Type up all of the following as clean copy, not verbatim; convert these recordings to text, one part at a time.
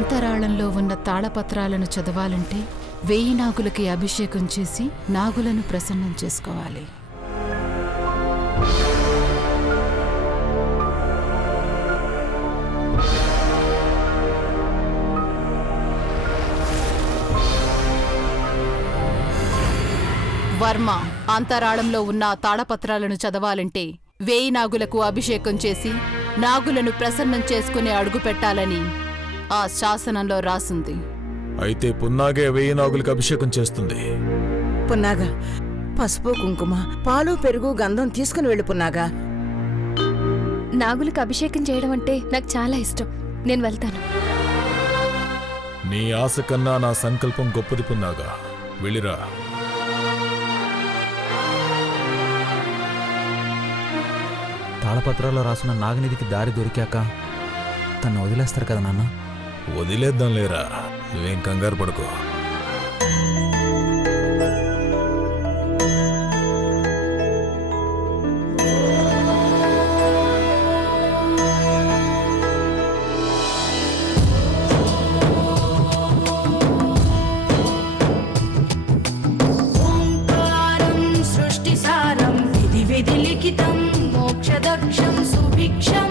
అంతరాళంలో ఉన్న తాళపత్రాలను చదవాలంటే 1000 నాగులకి అభిషేకం చేసి నాగులను ప్రసన్నం చేసుకోవాలి. వర్మ అంతరాళంలో ఉన్న తాళపత్రాలను చదవాలంటే 1000 నాగులకు అభిషేకం చేసి నాగులను ప్రసన్నం చేసుకుని అడుగు పెట్టాలని ఆ శాసనంలో రాసింది. అయితే పున్నాగే 1000 నాగులకు అభిషేకం చేస్తుంది. పున్నాగా, పసుపు కుంకుమ పాలు పెరుగు గంధం తీసుకుని వెళ్ళి పున్నాగా. నాగులకు అభిషేకం చేయడం అంటే నాకు చాలా ఇష్టం. నేను వెళ్తాను. నీ ఆశ కన్నా నా సంకల్పం గొప్పది పున్నాగా. వెళ్ళిరా. తాళపత్రాల్లో రాసున్న నాగనిధికి దారి దొరికాక తను వదిలేస్తారు కదా నాన్న? వదిలేద్దాం లేరా, నువ్వేం కంగారు పడుకో. मोक्षदक्षं सुभिक्षं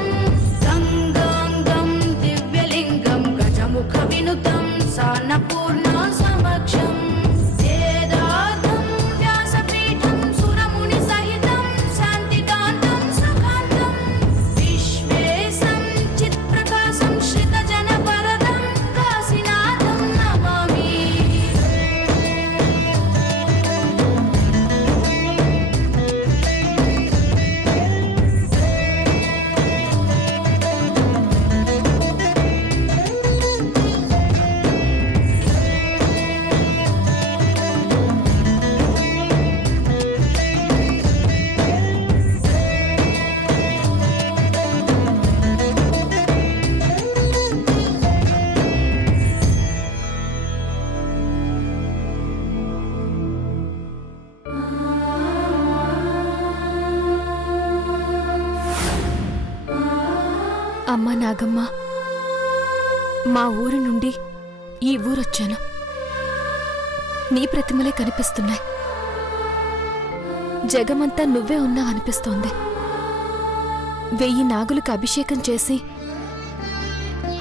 गंगांगं दिव्यलिंगं गजमुखविनुतं सान्नपूर्णा समक्षं वेदार्थं व्यासपीठं सुरमुनिसहितं शान्तिकान्तं सुखान्तं विश्वेशं चित्प्रकाशं श्रितजनवरदं काशीनाथं नमामि. అమ్మా నాగమ్మ, మా ఊరు నుండి ఈ ఊరొచ్చాను. నీ ప్రతిమలే కనిపిస్తున్నాయి. జగమంతా నువ్వే ఉన్నావనిపిస్తోంది. 1000 నాగులకు అభిషేకం చేసి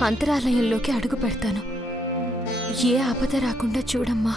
అంతరాలయంలోకి అడుగు పెడతాను. ఏ ఆపద రాకుండా చూడమ్మా.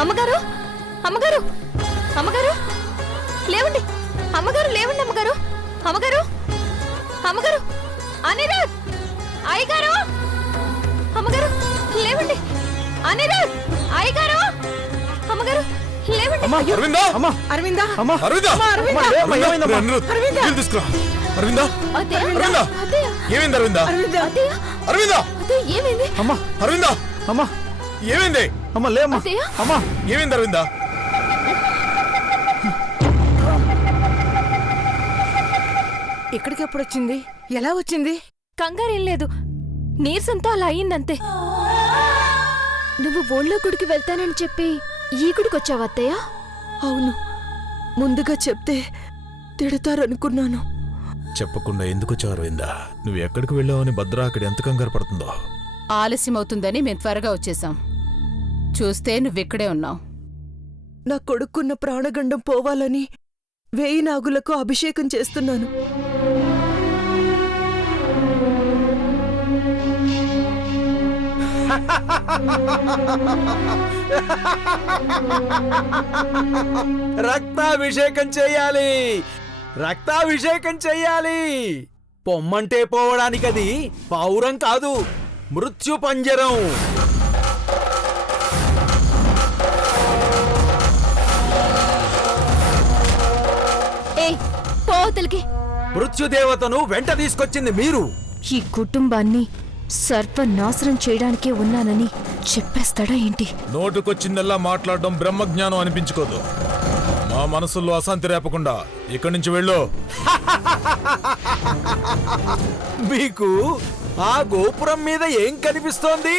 అమ్మగారు, అమ్మగారు, అమ్మగారు లేవండి. అమ్మగారు లేవండి. అమ్మగారు, అమ్మగారు, అమ్మగారు, అనిరుద్, అయ్యగారు, అమ్మగారు లేవండి. అనిరుద్, అయ్యగారు, అమ్మగారు లేవండి. అరవిందా, అరవిందా, అరవిందా, అరవిందా, అరవిందా, ఏమైంది అరవిందా? అరవిందా, ఏమైంది? అరవిందా, ఏమైంది? అమ్మా, ఏమైంది అరవిందా? ఇక్కడికి ఎప్పుడు వచ్చింది? ఎలా వచ్చింది? కంగారేం లేదు, నీరసంతో అలా అయ్యిందంతే. నువ్వు ఓళ్ళో గుడికి వెళ్తానని చెప్పి ఈ గుడికొచ్చావు అత్తయ్య? అవును, ముందుగా చెప్తే తిడతారనుకున్నాను. చెప్పకుండా ఎందుకు వచ్చావు అరవిందా? నువ్వు ఎక్కడికి వెళ్ళావని భద్ర అక్కడ ఎంత కంగారు పడుతుందో. ఆలస్యమవుతుందని మేం త్వరగా వచ్చేసాం. చూస్తే నువ్విక్కడే ఉన్నావు. నా కొడుకున్న ప్రాణగండం పోవాలని 1000 నాగులకు అభిషేకం చేస్తున్నాను. రక్తాభిషేకం చెయ్యాలి, రక్తాభిషేకం చెయ్యాలి. పొమ్మంటే పోవడానికది పౌరం కాదు, మృత్యు పంజరం. ఏయ్ పోతలికి మృత్యుదేవతను వెంట తీసుకొచ్చింది మీరు. ఈ కుటుంబాన్ని సర్వనాశనం చేయడానికే ఉన్నానని చెప్పేస్తాడా ఏంటి? నోటుకొచ్చిందల్లా మాట్లాడడం బ్రహ్మజ్ఞానం అనిపించుకోదు. మా మనసుల్లో అశాంతి రేపకుండా ఇక్కడి నుంచి వెళ్ళు. మీకు ఆ గోపురం మీద ఏం కనిపిస్తోంది?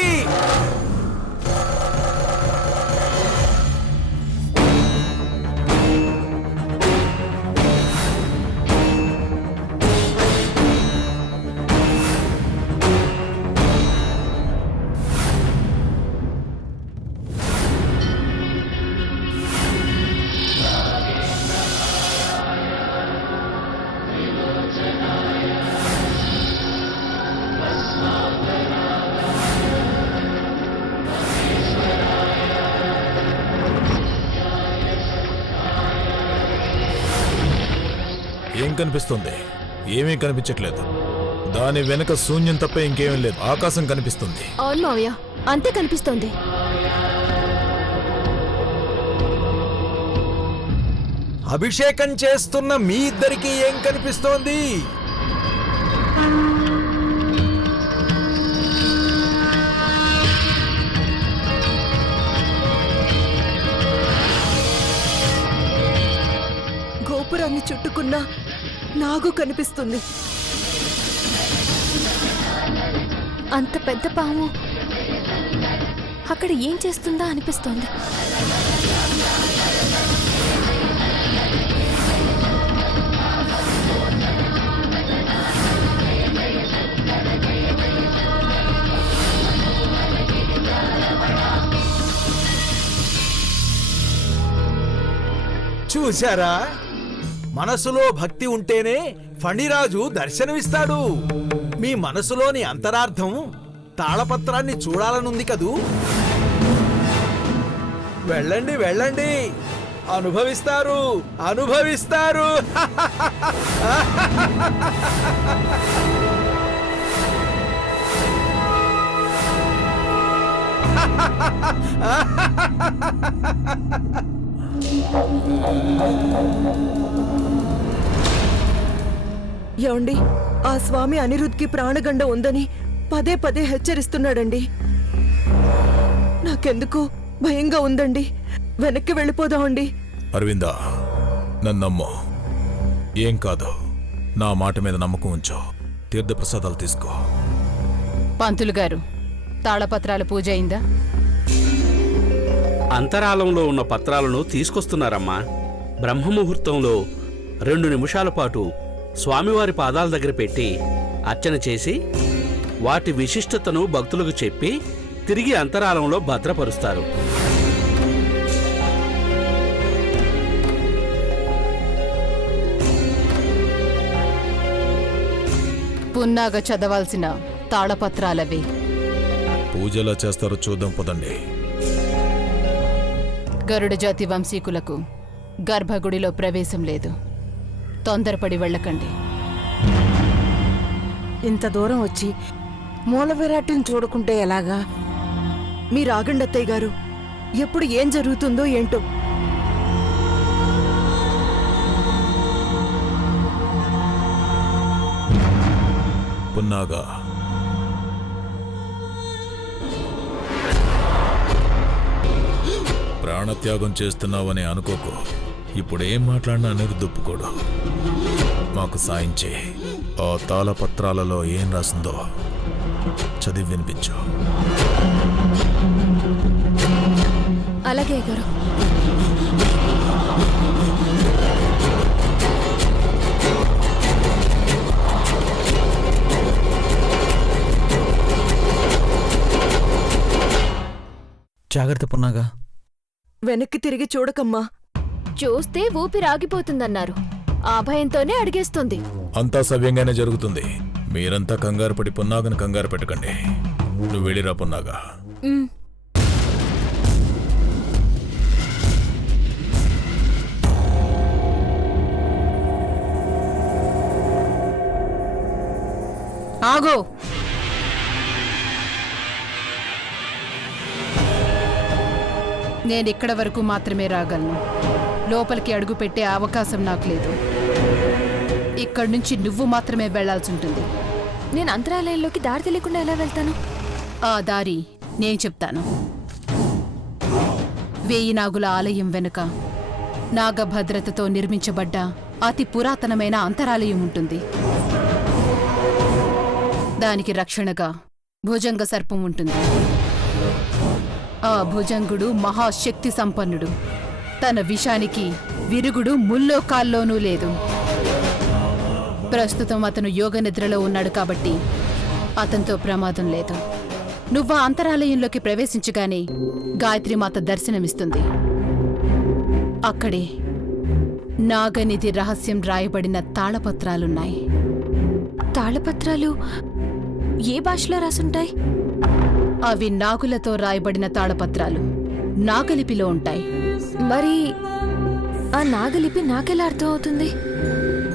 ఏం కనిపిస్తుంది? ఏమీ కనిపించట్లేదు. దాని వెనక శూన్యం తప్ప ఇంకేమీ లేదు. ఆకాశం కనిపిస్తుంది. అవును మావయ్య, అంతే కనిపిస్తోంది. అభిషేకం చేస్తున్న మీ ఇద్దరికి ఏం కనిపిస్తోంది? గోపురాన్ని చుట్టుకున్న నాగు కనిపిస్తుంది. అంత పెద్ద పాము అక్కడ ఏం చేస్తుందా అనిపిస్తోంది. చూశారా? మనసులో భక్తి ఉంటేనే ఫణిరాజు దర్శనమిస్తాడు. మీ మనసులోని అంతరార్థం తాళపత్రాన్ని చూడాలనుంది కదూ. వెళ్ళండి వెళ్ళండి, అనుభవిస్తారు అనుభవిస్తారు. ఏమండి, ఆ స్వామి అనిరుద్ధ్కి ప్రాణగండ ఉందని పదే పదే హెచ్చరిస్తున్నాడండి. నాకెందుకో భయంగా ఉందండి. వెనక్కి వెళ్ళిపోదామండి. అరవిందా, నన్నమ్మో. ఏం కాదు. నా మాట మీద నమ్మకం ఉంచు. తీర్థప్రసాదాలు తీసుకో. పంతులు గారు, తాళపత్రాల పూజ అయిందా? అంతరాలంలో ఉన్న పత్రాలను తీసుకొస్తున్నారమ్మా. బ్రహ్మముహూర్తంలో 2 నిమిషాల పాటు స్వామివారి పాదాల దగ్గర పెట్టి అర్చన చేసి వాటి విశిష్టతను భక్తులకు చెప్పి తిరిగి అంతరాలంలో భద్రపరుస్తారు. పున్నాగ చదవాల్సిన తాళపత్రాలవి. పూజలా చేస్తారో చూద్దాం పదండి. గరుడ జాతి వంశీకులకు గర్భగుడిలో ప్రవేశం లేదు. తొందరపడి వెళ్ళకండి. ఇంత దూరం వచ్చి మూల విరాట్ని చూడకుంటే ఎలాగా? మీరు ఆగండి అత్తయ్య గారు. ఎప్పుడు ఏం జరుగుతుందో ఏంటో. పున్నాగా, ప్రాణత్యాగం చేస్తున్నావని అనుకోకు. ఇప్పుడేం మాట్లాడినా అనేది దుప్పుకోడు. మాకు సాయం చేయి. ఆ తాళపత్రాలలో ఏం రాసిందో చదివి వినిపించు. అలాగే గారు. జాగ్రత్త పున్నాగా. వెనక్కి తిరిగి చూడకమ్మా. చూస్తే ఊపిరాగిపోతుందన్నారు. ఆ భయంతోనే అడిగేస్తుంది. అంతా సవ్యంగానే జరుగుతుంది. మీరంతా కంగారు పడి పున్నాగను కంగారు పెట్టకండి. నువ్వు వెళ్ళిరా పున్నాగా. ఆగో. నేనిక్కడ వరకు మాత్రమే రాగలను. లోపలికి అడుగు పెట్టే అవకాశం నాకు లేదు. ఇక్కడి నుంచి నువ్వు మాత్రమే వెళ్లాల్సి ఉంటుంది. నేను అంతరాలయంలోకి దారి తెలియకుండా ఎలా వెళ్తాను? ఆ దారి నేను చెప్తాను. 1000 నాగుల ఆలయం వెనుక నాగభద్రతతో నిర్మించబడ్డ అతి పురాతనమైన అంతరాలయం ఉంటుంది. దానికి రక్షణగా భుజంగ సర్పం ఉంటుంది. ఆ భుజంగుడు మహాశక్తి సంపన్నుడు. తన విషానికి విరుగుడు ముల్లోకాల్లోనూ లేదు. ప్రస్తుతం అతను యోగ నిద్రలో ఉన్నాడు కాబట్టి అతనితో ప్రమాదం లేదు. నువ్వు ఆ అంతరాలయంలోకి ప్రవేశించగానే గాయత్రీమాత దర్శనమిస్తుంది. అక్కడే నాగనిధి రహస్యం రాయబడిన తాళపత్రాలున్నాయి. తాళపత్రాలు ఏ భాషలో రాసుంటాయి? అవి నాగులతో రాయబడిన తాళపత్రాలు నాగలిపిలో ఉంటాయి. మరి ఆ నాగలిపి నాకెలా అర్థం అవుతుంది?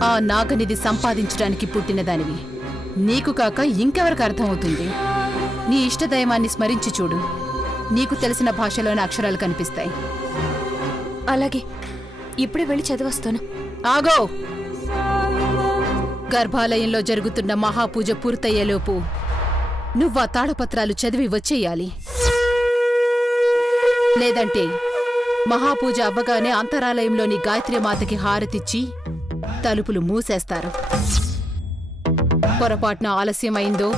ఆ నాగనిధి సంపాదించడానికి పుట్టినదానివి. నీకు కాక ఇంకెవరికి అర్థమవుతుంది? నీ ఇష్టదైవాన్ని స్మరించి చూడు. నీకు తెలిసిన భాషలోని అక్షరాలు కనిపిస్తాయి. అలాగే, ఇప్పుడే వెళ్ళి చదివస్తాను. ఆగో! గర్భాలయంలో జరుగుతున్న మహాపూజ పూర్తయ్యేలోపు నువ్వు ఆ తాళపత్రాలు చదివి వచ్చేయాలి. లేదంటే మహాపూజ అవ్వగానే అంతరాలయంలోని గాయత్రీమాతకి హారతిచ్చి తలుపులు మూసేస్తారు. పొరపాటున ఆలస్యమైందో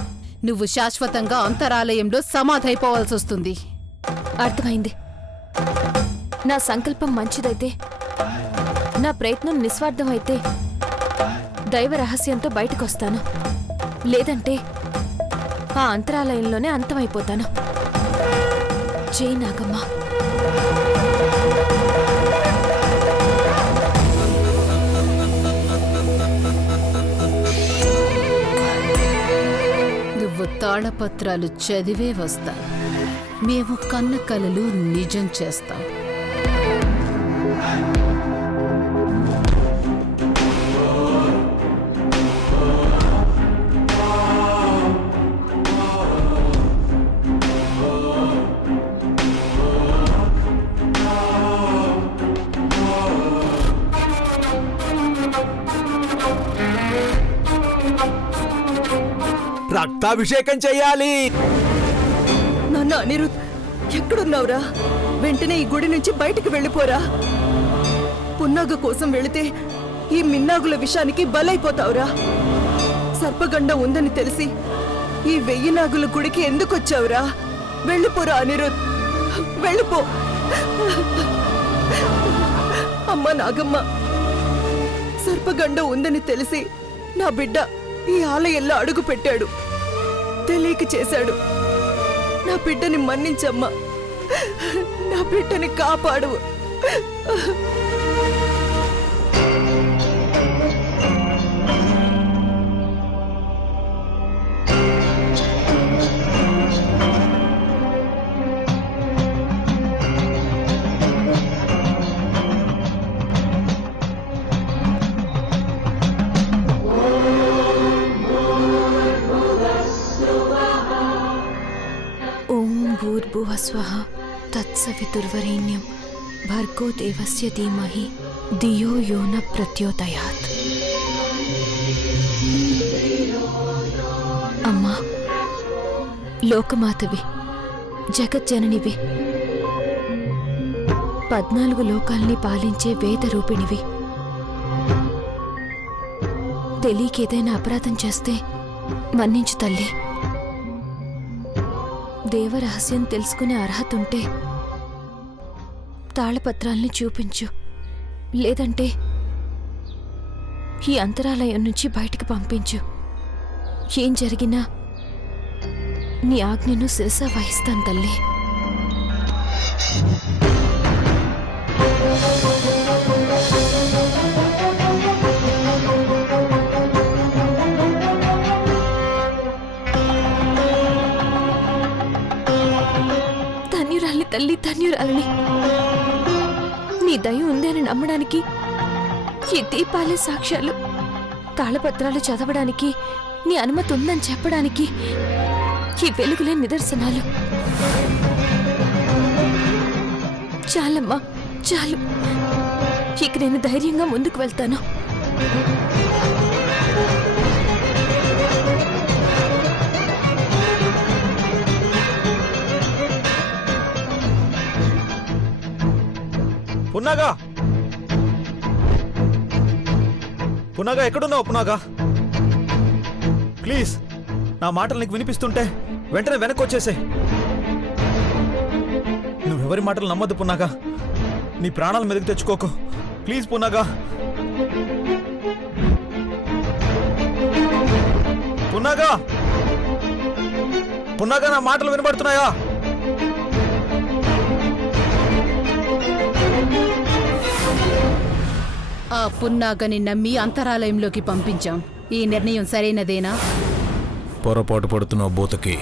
నువ్వు శాశ్వతంగా అంతరాలయంలో సమాధైపోవాల్సొస్తుంది. అర్థమైంది. నా సంకల్పం మంచిదైతే, నా ప్రయత్నం నిస్వార్థమైతే దైవ రహస్యంతో బయటకొస్తాను. లేదంటే ఆ అంతరాలయంలోనే అంతమైపోతాను. జై నాగమ్మ. నువ్వు తాళపత్రాలు చదివే వస్తా. మేము కన్న కలలు నిజం చేస్తాం. రక్తాభిషేకం చెయ్యాలి. నాన్న అనిరుద్, ఎక్కడున్నావురా? వెంటనే ఈ గుడి నుంచి బయటికి వెళ్ళిపోరా. పున్నాగ కోసం వెళితే ఈ మిన్నాగుల విషానికి బలైపోతావురా. సర్పగండం ఉందని తెలిసి ఈ 1000 నాగుల గుడికి ఎందుకొచ్చావురా? వెళ్ళిపోరా అనిరుద్, వెళ్ళిపో. అమ్మ నాగమ్మ, సర్పగండం ఉందని తెలిసి నా బిడ్డ ఈ ఆలయంలో అడుగు పెట్టాడు. తెలియక చేశాడు. నా బిడ్డని మన్నించమ్మా. నా బిడ్డని కాపాడు. భూర్భువస్వః తత్సవితుర్వరేణ్యం భర్గో దేవస్య ధీమహి ధియో యో న ప్రచోదయాత్. అమ్మా, లోకమాతవి, జగజ్జననివి, 14 లోకాల్ని పాలించే వేదరూపిణివి. తెలియకేదైనా అపరాధం చేస్తే మన్నించు తల్లి. దేవరహస్యం తెలుసుకునే అర్హత ఉంటే తాళపత్రాల్ని చూపించు. లేదంటే ఈ అంతరాలయం నుంచి బయటికి పంపించు. ఏం జరిగినా నీ ఆజ్ఞను శిరసా వహిస్తాను తల్లి. ధన్యురాలి తల్లి, ధన్యురాలిని. నీ దయ ఉంది అని నమ్మడానికి ఈ దీపాలే సాక్ష్యాలు. తాళపత్రాలు చదవడానికి నీ అనుమతి ఉందని చెప్పడానికి ఈ వెలుగులే నిదర్శనాలు. చాలమ్మా, చాలు. ఇక నేను ధైర్యంగా ముందుకు వెళ్తాను. పున్నాగా, పున్నాగా ఎక్కడున్నావు పున్నాగా? ప్లీజ్ నా మాటలు నీకు వినిపిస్తుంటే వెంటనే వెనక్కి వచ్చేసే. నువ్వెవరి మాటలు నమ్మద్దు పున్నాగా. నీ ప్రాణాల మీదకి తెచ్చుకోకు ప్లీజ్ పున్నాగా. పున్నాగా, పున్నాగా నా మాటలు వినబడుతున్నాయా? ఆ పున్నాగని నమ్మి అంతరాలయంలోకి పంపించాం. ఈ నిర్ణయం సరైనదేనా? పొరపాటు పడుతున్న బూతకి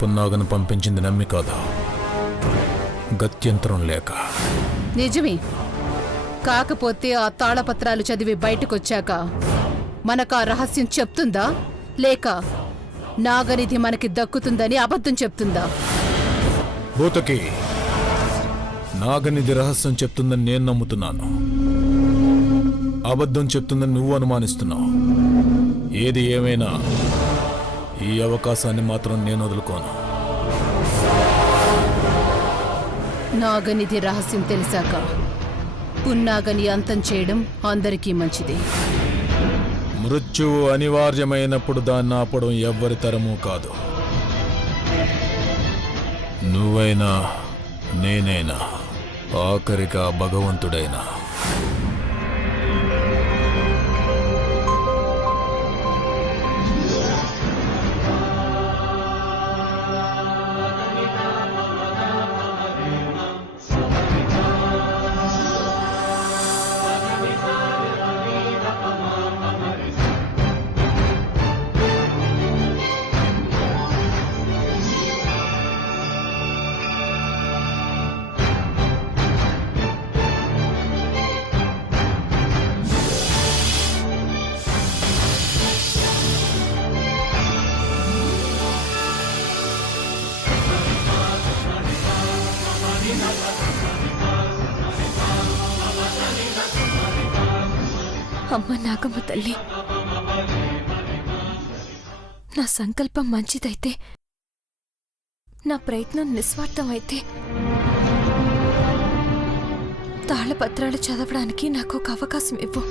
పున్నాగను పంపించింది నమ్మి కాదు, గత్యంతరం లేక. నిజమే. కాకపోతే ఆ తాళపత్రాలు చదివి బయటకొచ్చాక మనకు ఆ రహస్యం చెప్తుందా, లేక నాగనిధి మనకి దక్కుతుందని అబద్ధం చెప్తుందా? భూతకి నాగనిధి రహస్యం చెప్తుందని నేను నమ్ముతున్నాను, అబద్ధం చెప్తుందని నువ్వు అనుమానిస్తున్నావు. ఏది ఏమైనా ఈ అవకాశాన్ని మాత్రం నేను వదులుకోను. నాగనిధి రహస్యం తెలిసాక పున్నాగని అంతం చేయడం అందరికీ మంచిది. మృత్యువు అనివార్యమైనప్పుడు దాన్ని ఆపడం ఎవ్వరి తరమూ కాదు. నువ్వైనా నేనైనా ఆఖరిగా భగవంతుడైనా. అమ్మ నాగమ్మ తల్లి, నా సంకల్పం మంచిదైతే, నా ప్రయత్నం నిస్వార్థమైతే తాళపత్రాలు చదవడానికి నాకు ఒక అవకాశం ఇవ్వు.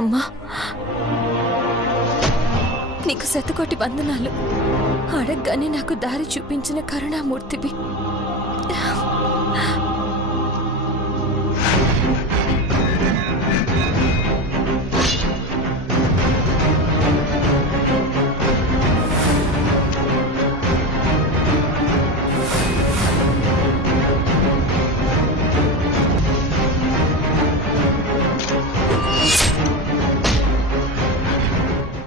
అమ్మా, నీకు శతకోటి వందనాలు. అడగ్గానే నాకు దారి చూపించిన కరుణామూర్తివి.